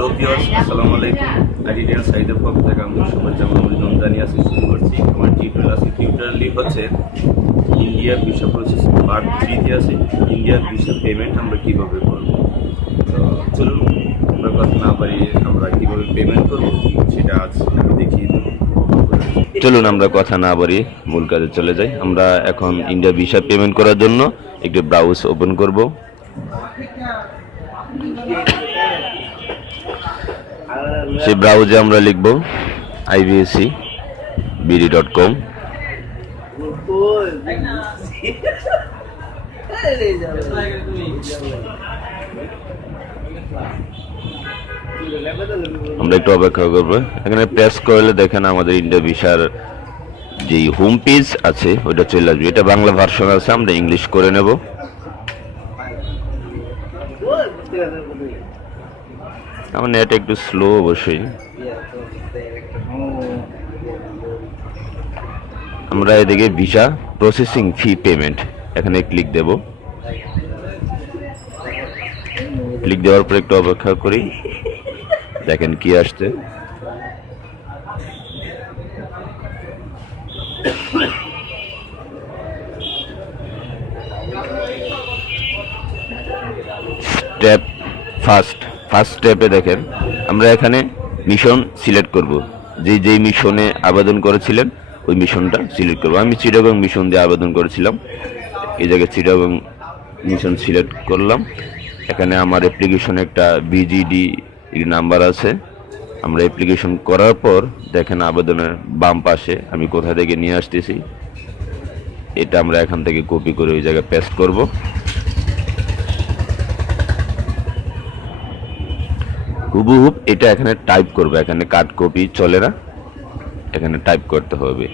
Hello viewers, আসসালামু আলাইকুম। আইডিডিয়ান সাইডের পক্ষ থেকে আমি শুভেচ্ছা অভিনন্দন জানিয়ে আসি শুরু করছি। আমার টিউটোরিয়াল আছে, টিউটোরিয়ালটি হচ্ছে ইন্ডিয়ার ভিসা প্রসেস পার্ট 3-তে আছে ইন্ডিয়ার ভিসা পেমেন্ট আমরা কীভাবে করব। তো চলুন আমরা কথা না পারিয়ে আমরা কীভাবে পেমেন্ট করব সেটা আজ আমি দেখিয়ে দেব। চলুন আমরা কথা না বাড়িয়ে মূল কাজে চলে যাই। আমরা এখন ইন্ডিয়া ভিসা পেমেন্ট করার জন্য একটি ব্রাউজ ওপেন করব। সেই ব্রাউজে আমরা লিখব ibscbd.com। আমরা একটু অপেক্ষা করবো। এখানে প্রেস করলে দেখেন আমাদের ইন্ডিয়া ভিসার যে হোম পেজ আছে ওইটা চলে আসবে। এটা বাংলা ভার্সন আছে, আমরা ইংলিশ করে নেব। আমার নেট একটু স্লো অবশ্যই। আমরা এদিকে ভিসা প্রসেসিং ফি পেমেন্ট এখানে ক্লিক দেব। ক্লিক দেওয়ার পর একটু অপেক্ষা করি, দেখেন কি আসছে। স্টেপ ফার্স্ট স্টেপে দেখেন আমরা এখানে মিশন সিলেক্ট করব। যেই মিশনে আবেদন করেছিলেন ওই মিশনটা সিলেক্ট করব। আমি চিটাগং মিশন দিয়ে আবেদন করেছিলাম, এই জায়গায় চিটাগং মিশন সিলেক্ট করলাম। এখানে আমার অ্যাপ্লিকেশনে একটা বিজিডি নাম্বার আছে। আমরা অ্যাপ্লিকেশন করার পর দেখেন আবেদনের বাম পাশে আমি কোথা থেকে নিয়ে আসতেছি, এটা আমরা এখান থেকে কপি করে ওই জায়গায় পেস্ট করব। হুবহুব এটা এখানে টাইপ করবে, এখানে কাট কপি চলে না, এখানে টাইপ করতে হবে।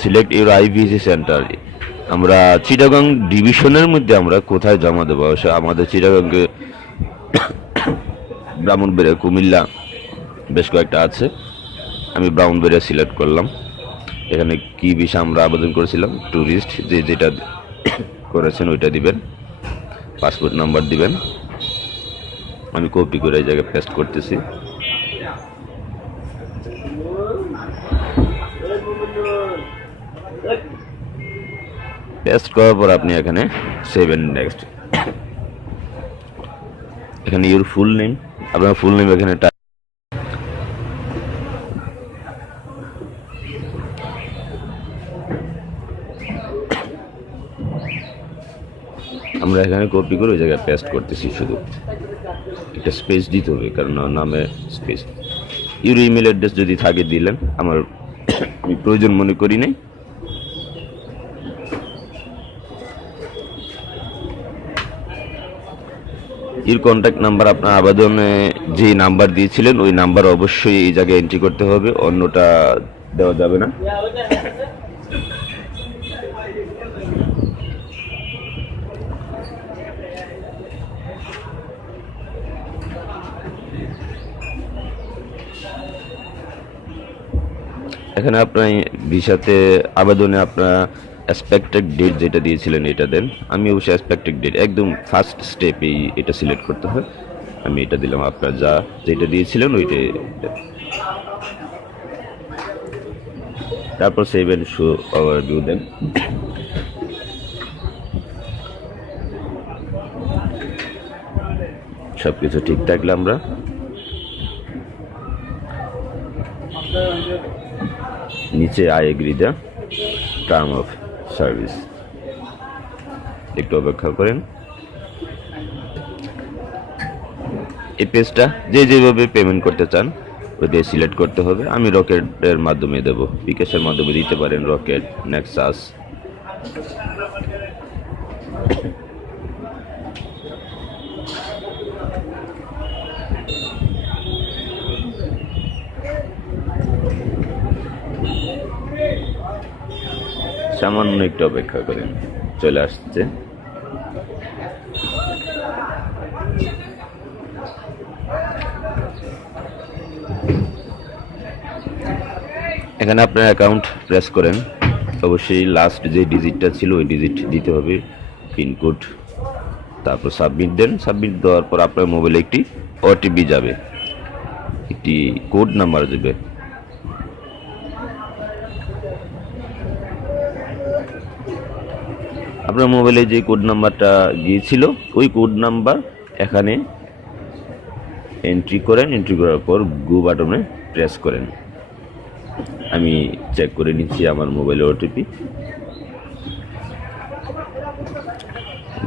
Select your IVC centre. আমরা চিটাগং ডিভিশনের মধ্যে আমরা কোথায় জমা দেবো? আমাদের চিটাগংকে ব্রাহ্মণবাড়িয়া, কুমিল্লা বেশ কয়েকটা আছে। আমি ব্রাহ্মণবাড়িয়া সিলেক্ট করলাম। এখানে কি ভিসা আমরা আবেদন করেছিলাম, ট্যুরিস্ট, যেটা করেছেন ওইটা দিবেন, পাসপোর্ট নাম্বার দিবেন। আমি কপি করে এই জায়গায় পেস্ট করতেছি। পেস্ট করার পর আপনি এখানে সেভ এন্ড নেক্সট, এখানে ইউর ফুল নেম, আপনার ফুল নেম এখানে আমরা এখানে কপি করে ওই জায়গায় পেস্ট করতেছি। শুধু একটা স্পেস দিতে হবে কারণ নামে স্পেস। ইউর ইমেল অ্যাড্রেস যদি থাকে দিলেন, আমার আমি প্রয়োজন মনে করি নাই। এর কন্ট্যাক্ট নাম্বার, আপনার আবেদনে যে নাম্বার দিয়েছিলেন ওই নাম্বার অবশ্যই এই জায়গায় এন্ট্রি করতে হবে, অন্যটা দেওয়া যাবে না। এখানে আপনার ভিসাতে আবেদনে আপনার এক্সপেক্টেড ডেট যেটা দিয়েছিলেন এটা দেন। আমি অবশ্যই এক্সপেক্টেড ডেট একদম ফার্স্ট স্টেপেই এটা সিলেক্ট করতে হয়। আমি এটা দিলাম, আপনার যেটা দিয়েছিলেন ওইটাই। তারপর সেভ এন্ড শো ওভারভিউ দেন। সবকিছু ঠিক থাকলে আমরা নিচে I agree the term of service, একটু অপেক্ষা করেন। এই পেজটা যেভাবে পেমেন্ট করতে চান ওই দিয়ে সিলেক্ট করতে হবে। আমি রকেটের মাধ্যমে দেব, বিকাশের মাধ্যমে দিতে পারেন, রকেট, নেক্সাস। সামান্য একটু অপেক্ষা করেন, চলে আসছে। এখানে আপনার অ্যাকাউন্ট প্রেস করেন, অবশ্যই লাস্ট যে ডিজিটটা ছিল ওই ডিজিট দিতে হবে, পিনকোড। তারপর সাবমিট দেন। সাবমিট দেওয়ার পর আপনার মোবাইলে একটি ওটিপি যাবে, একটি কোড নাম্বার দেবে। আপনার মোবাইলে যে কোড নাম্বারটা গিয়েছিল ওই কোড নাম্বার এখানে এন্ট্রি করেন। এন্ট্রি করার পর গো বাটনে প্রেস করেন। আমি চেক করে নিচ্ছি আমার মোবাইলে ওটিপি।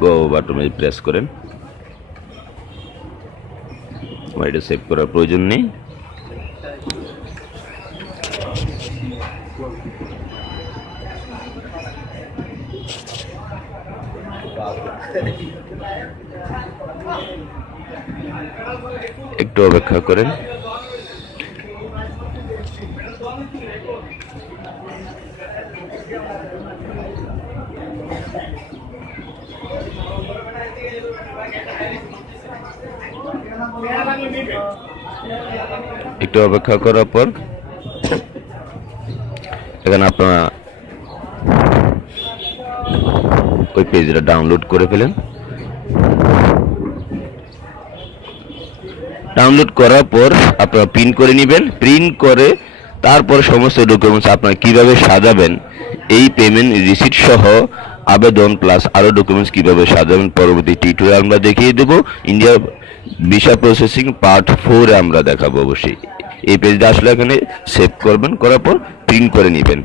গো বাটনে প্রেস করেন। আমার এটা সেভ করার প্রয়োজন নেই। একটু অপেক্ষা করেন। একটু অপেক্ষা করার পর এখানে আপনারা ওই পেজটা ডাউনলোড করে ফেলেন। ডাউনলোড করার পর আপনারা প্রিন্ট করে নেবেন। প্রিন্ট করে তারপর সমস্ত ডকুমেন্টস আপনারা কিভাবে সাজাবেন, এই পেমেন্ট রিসিট সহ আবেদন প্লাস আরো ডকুমেন্টস কিভাবে সাজাবেন পরবর্তী টিউটোরিয়াল আমরা দেখিয়ে দেব। ইন্ডিয়া ভিসা প্রসেসিং পার্ট 4 আমরা দেখাবো। অবশ্যই এই পেজটা আসলে এখানে সেভ করবেন, করার পর প্রিন্ট করে নেবেন।